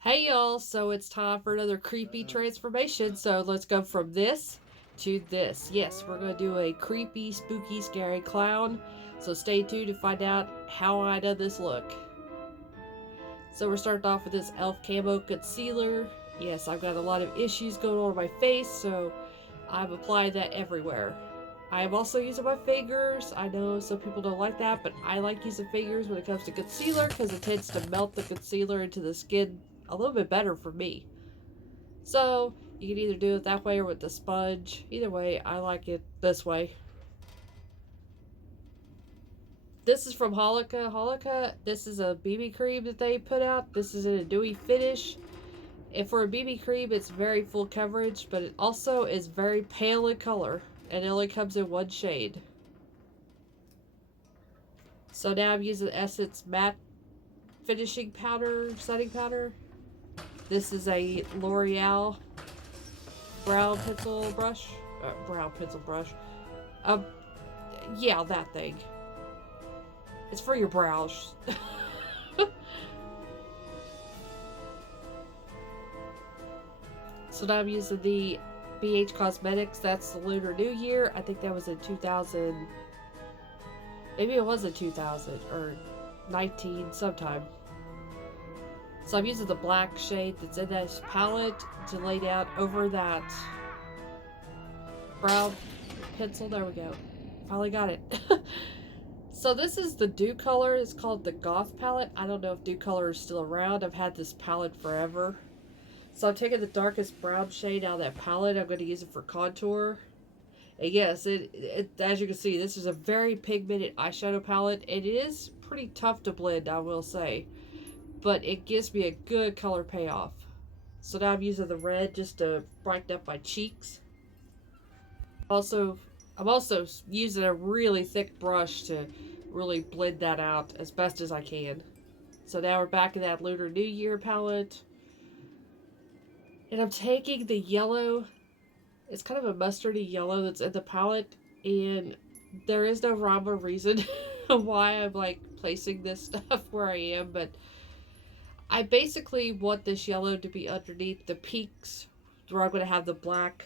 Hey y'all, so it's time for another creepy transformation. So let's go from this to this. Yes, we're going to do a creepy, spooky, scary clown. So stay tuned to find out how I done this look. So we're starting off with this elf camo concealer. Yes, I've got a lot of issues going on in my face, so I'm applying that everywhere. I am also using my fingers. I know some people don't like that, but I like using fingers when it comes to concealer because it tends to melt the concealer into the skin a little bit better for me. So you can either do it that way or with the sponge. Either way, I like it this way. This is from Holika. Holika, this is a BB cream that they put out. This is in a dewy finish. And for a BB cream, it's very full coverage, but it also is very pale in color. And it only comes in one shade. So now I'm using Essence Matte Finishing Powder, Setting Powder. This is a L'Oreal brown pencil brush. Brown pencil brush. Um, yeah, that thing. It's for your brows. So now I'm using the BH Cosmetics. That's the Lunar New Year. I think that was in 2000. Maybe it was in 2000 or 19 sometime. So I'm using the black shade that's in this palette to lay down over that brown pencil. There we go. Finally got it. So this is the Dew color. It's called the Goth palette. I don't know if Dew color is still around. I've had this palette forever. So I'm taking the darkest brown shade out of that palette. I'm going to use it for contour. And yes, as you can see, this is a very pigmented eyeshadow palette. It is pretty tough to blend, I will say. But it gives me a good color payoff. So now I'm using the red just to brighten up my cheeks. Also, I'm also using a really thick brush to really blend that out as best as I can. So now we're back in that Lunar New Year palette. And I'm taking the yellow, it's kind of a mustardy yellow that's in the palette. And there is no rhyme or reason why I'm like placing this stuff where I am. But I basically want this yellow to be underneath the peaks where I'm going to have the black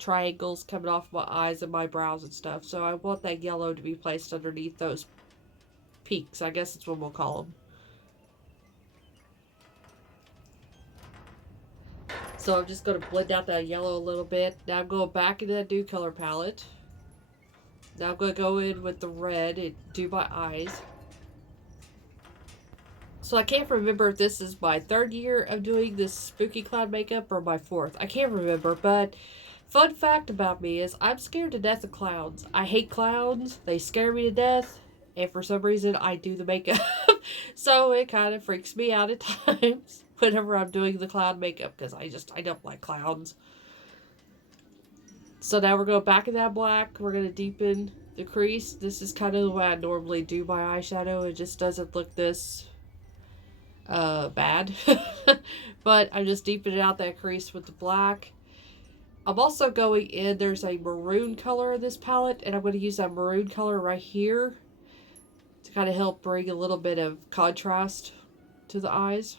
triangles coming off my eyes and my brows and stuff. So I want that yellow to be placed underneath those peaks. I guess that's what we'll call them. So I'm just going to blend out that yellow a little bit. Now I'm going back into that Dew color palette. Now I'm going to go in with the red and do my eyes. So I can't remember if this is my third year of doing this spooky clown makeup or my fourth. I can't remember, but fun fact about me is I'm scared to death of clowns. I hate clowns. They scare me to death. And for some reason, I do the makeup. So it kind of freaks me out at times whenever I'm doing the clown makeup because I don't like clowns. So now we're going back in that black. We're going to deepen the crease. This is kind of the way I normally do my eyeshadow. It just doesn't look this bad. But I'm just deepening out that crease with the black. I'm also going in, there's a maroon color in this palette, and I'm going to use that maroon color right here to kind of help bring a little bit of contrast to the eyes.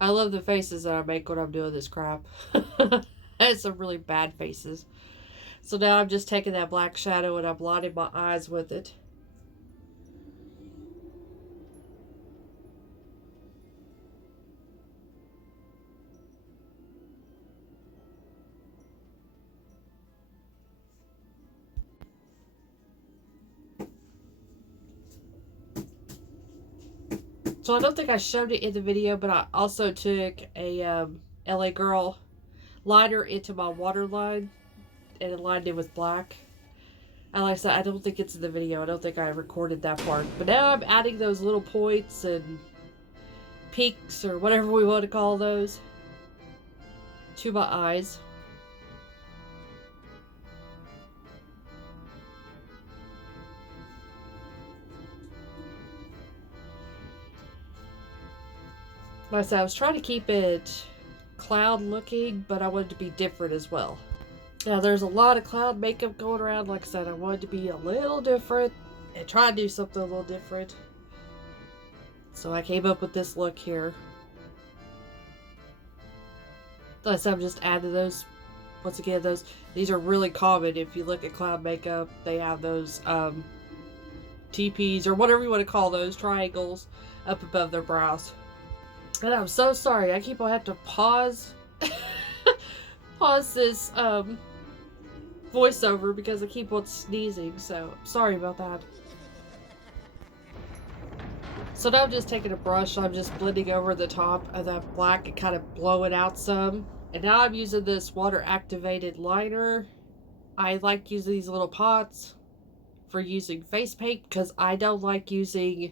I love the faces that I make when I'm doing this crap. It's some really bad faces. So now I'm just taking that black shadow and I'm blotting my eyes with it. So I don't think I showed it in the video, but I also took a LA Girl liner into my waterline and lined it with black. And like I said, I don't think it's in the video. I don't think I recorded that part. But now I'm adding those little points and peaks or whatever we want to call those to my eyes. Like I said, I was trying to keep it cloud looking, but I wanted to be different as well. Now, there's a lot of cloud makeup going around. Like I said, I wanted to be a little different and try to do something a little different. So I came up with this look here. Like I said, I'm just adding those. Once again, these are really common. If you look at cloud makeup, they have those TPs or whatever you want to call those, triangles up above their brows. And I'm so sorry. I keep on having to pause this voiceover because I keep on sneezing. So sorry about that. So now I'm just taking a brush. I'm just blending over the top of that black and kind of blow it out some. And now I'm using this water activated liner. I like using these little pots for using face paint because I don't like using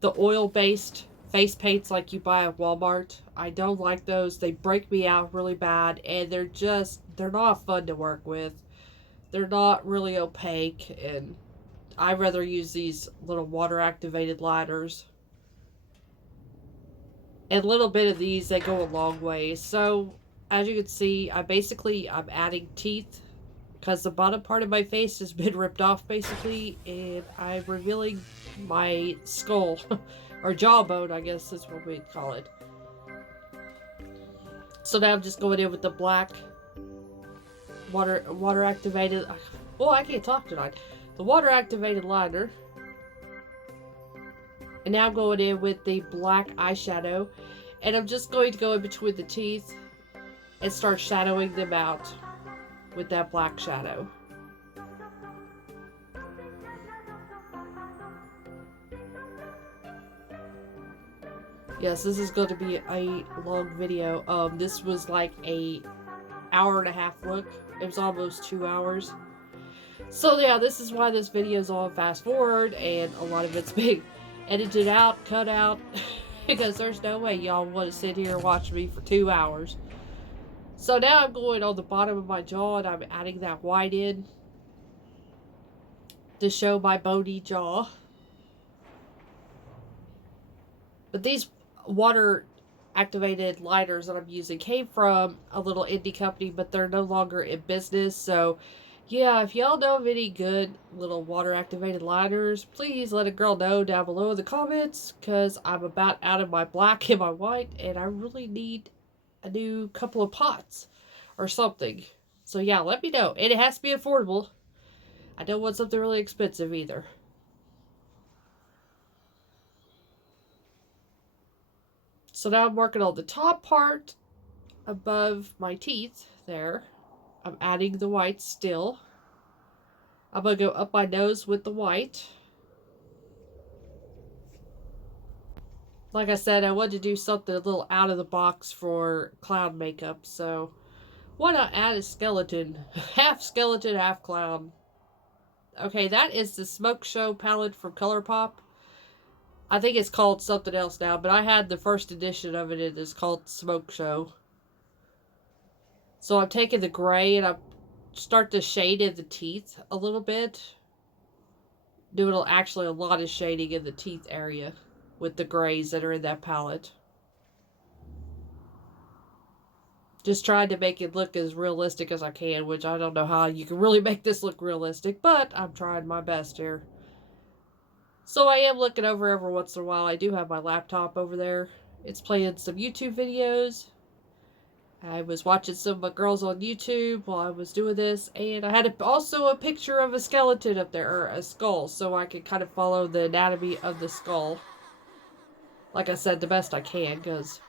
the oil-based face paints like you buy at Walmart. I don't like those. They break me out really bad, and they're not fun to work with. They're not really opaque, and I'd rather use these little water activated liners. And a little bit of these, they go a long way. So as you can see, I'm adding teeth because the bottom part of my face has been ripped off basically, and I'm revealing my skull or jawbone, I guess is what we'd call it. So now I'm just going in with the black water activated. Oh, I can't talk tonight. The water activated liner. And now I'm going in with the black eyeshadow. And I'm just going to go in between the teeth and start shadowing them out with that black shadow. Yes, this is going to be a long video. This was like a hour-and-a-half look. It was almost 2 hours. So yeah, this is why this video is on fast forward, and a lot of it's being edited out, cut out, because there's no way y'all want to sit here and watch me for 2 hours. So now I'm going on the bottom of my jaw, and I'm adding that white in to show my bony jaw. But these water activated liners that I'm using came from a little indie company, but they're no longer in business. So yeah, if y'all know of any good little water activated liners, please let a girl know down below in the comments, because I'm about out of my black and my white, and I really need a new couple of pots or something. So yeah, let me know. And it has to be affordable. I don't want something really expensive either. So now I'm working on the top part above my teeth there. I'm adding the white still. I'm going to go up my nose with the white. Like I said, I wanted to do something a little out of the box for clown makeup, so why not add a skeleton? Half skeleton, half clown. Okay, that is the Smoke Show palette from ColourPop. I think it's called something else now, but I had the first edition of it. It is called Smoke Show. So I'm taking the gray and I start to shade in the teeth a little bit. Doing actually a lot of shading in the teeth area with the grays that are in that palette. Just trying to make it look as realistic as I can, which I don't know how you can really make this look realistic, but I'm trying my best here. So I am looking over every once in a while. I do have my laptop over there. It's playing some YouTube videos. I was watching some girls on YouTube while I was doing this, and I had also a picture of a skeleton up there, or a skull, so I could kind of follow the anatomy of the skull. Like I said, the best I can, because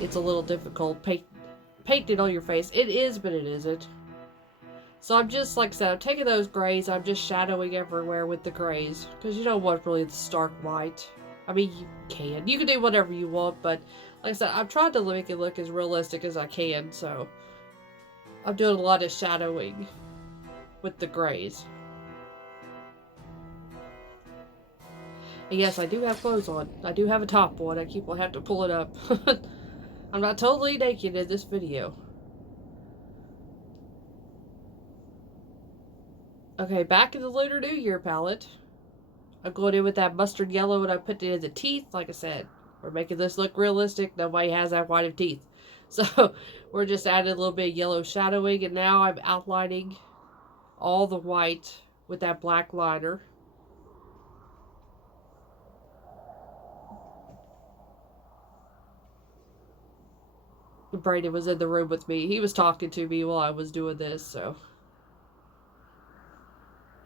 it's a little difficult painting on your face. It is, but it isn't. So I'm just, like I said, I'm taking those grays, I'm just shadowing everywhere with the grays, because you don't want really the stark white. I mean, you can. You can do whatever you want, but like I said, I'm trying to make it look as realistic as I can, so I'm doing a lot of shadowing with the grays. And yes, I do have clothes on. I do have a top on. I keep on having to pull it up. I'm not totally naked in this video. Okay, back in the Lunar New Year palette. I'm going in with that mustard yellow and I put it in the teeth. Like I said, we're making this look realistic. Nobody has that white of teeth. So we're just adding a little bit of yellow shadowing, and now I'm outlining all the white with that black liner. Brandon was in the room with me. He was talking to me while I was doing this, so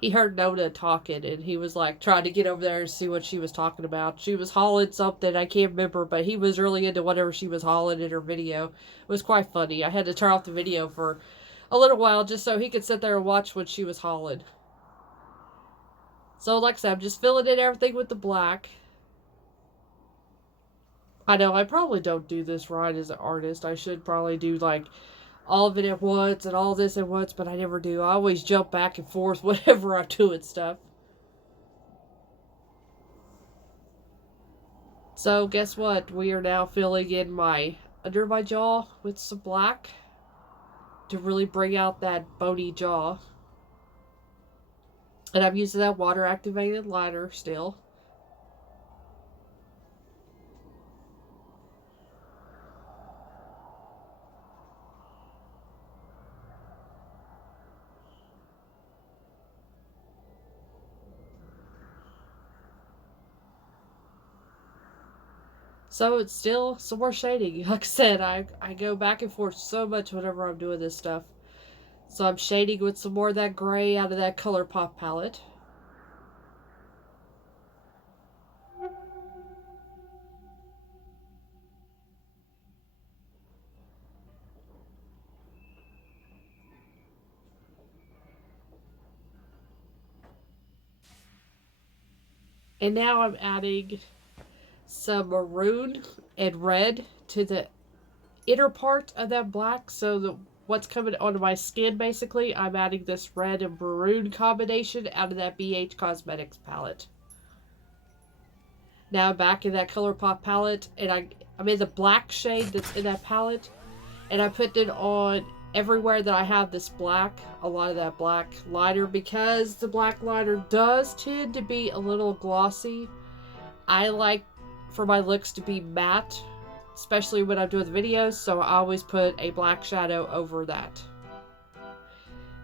he heard Nona talking, and he was like trying to get over there and see what she was talking about. She was hauling something, I can't remember, but he was really into whatever she was hauling in her video. It was quite funny. I had to turn off the video for a little while just so he could sit there and watch what she was hauling. So like I said, I'm just filling in everything with the black. I know I probably don't do this right as an artist. I should probably do like all of it at once and all this at once, but I never do. I always jump back and forth whenever I'm doing stuff. So guess what? We are now filling in my under my jaw with some black to really bring out that bony jaw. And I'm using that water activated liner still. So it's still some more shading. Like I said, I go back and forth so much whenever I'm doing this stuff. So I'm shading with some more of that gray out of that ColourPop palette. And now I'm adding some maroon and red to the inner part of that black. So the what's coming onto my skin, basically, I'm adding this red and maroon combination out of that BH Cosmetics palette. Now back in that ColourPop palette, and I made the black shade that's in that palette, and I put it on everywhere that I have this black, a lot of that black liner, because the black liner does tend to be a little glossy. I like for my looks to be matte, especially when I'm doing the videos, so I always put a black shadow over that.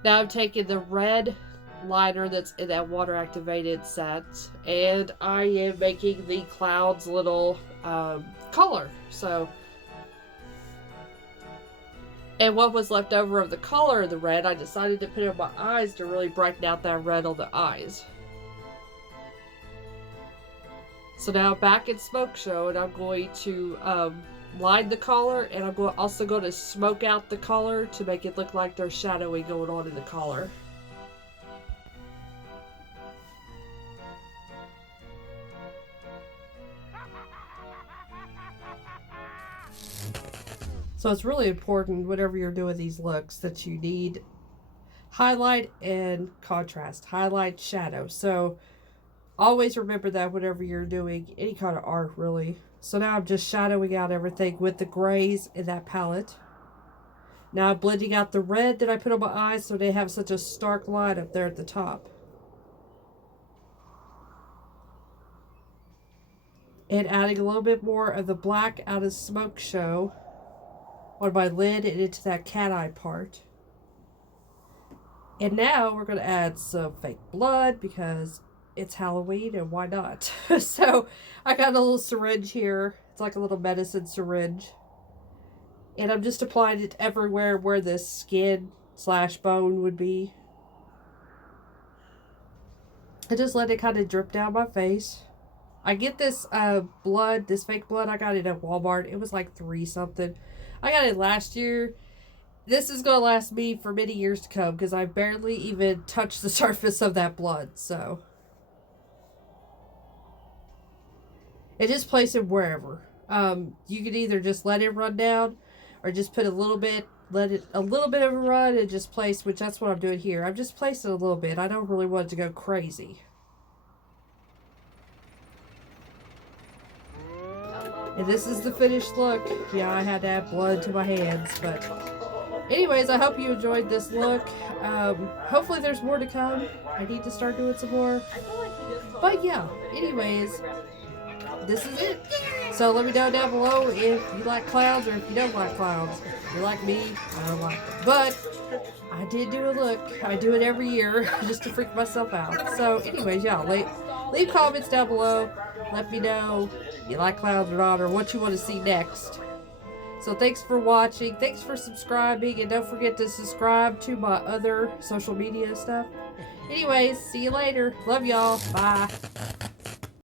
Now I'm taking the red liner that's in that water activated set, and I am making the clouds little color. So, and what was left over of the color of the red, I decided to put it on my eyes to really brighten out that red on the eyes. So now back in Smoke Show, and I'm going to line the color, and I'm also going to smoke out the color to make it look like there's shadowing going on in the color. So it's really important whenever you're doing these looks that you need highlight and contrast, highlight, shadow. So always remember that whenever you're doing any kind of art, really. So now I'm just shadowing out everything with the grays in that palette. Now I'm blending out the red that I put on my eyes so they have such a stark line up there at the top. And adding a little bit more of the black out of Smoke Show on my lid and into that cat eye part. And now we're going to add some fake blood because it's Halloween and why not? So I got a little syringe here. It's like a little medicine syringe. And I'm just applying it everywhere where the skin / bone would be. I just let it kind of drip down my face. I get this blood, this fake blood, I got it at Walmart. It was like $3 something. I got it last year. This is going to last me for many years to come because I barely even touched the surface of that blood. So, and just place it wherever. You could either just let it run down or just put a little bit, let it a little bit of a run and just place, which that's what I'm doing here. I'm just placing a little bit. I don't really want it to go crazy. And this is the finished look. Yeah, I had to add blood to my hands, but anyways, I hope you enjoyed this look. Hopefully there's more to come. I need to start doing some more. But yeah, anyways, this is it. So let me know down below if you like clowns or if you don't like clowns. If you're like me, I don't like them. But I did do a look. I do it every year just to freak myself out. So anyways, y'all, leave comments down below. Let me know if you like clowns or not, or what you want to see next. So thanks for watching. Thanks for subscribing. And don't forget to subscribe to my other social media stuff. Anyways, see you later. Love y'all. Bye.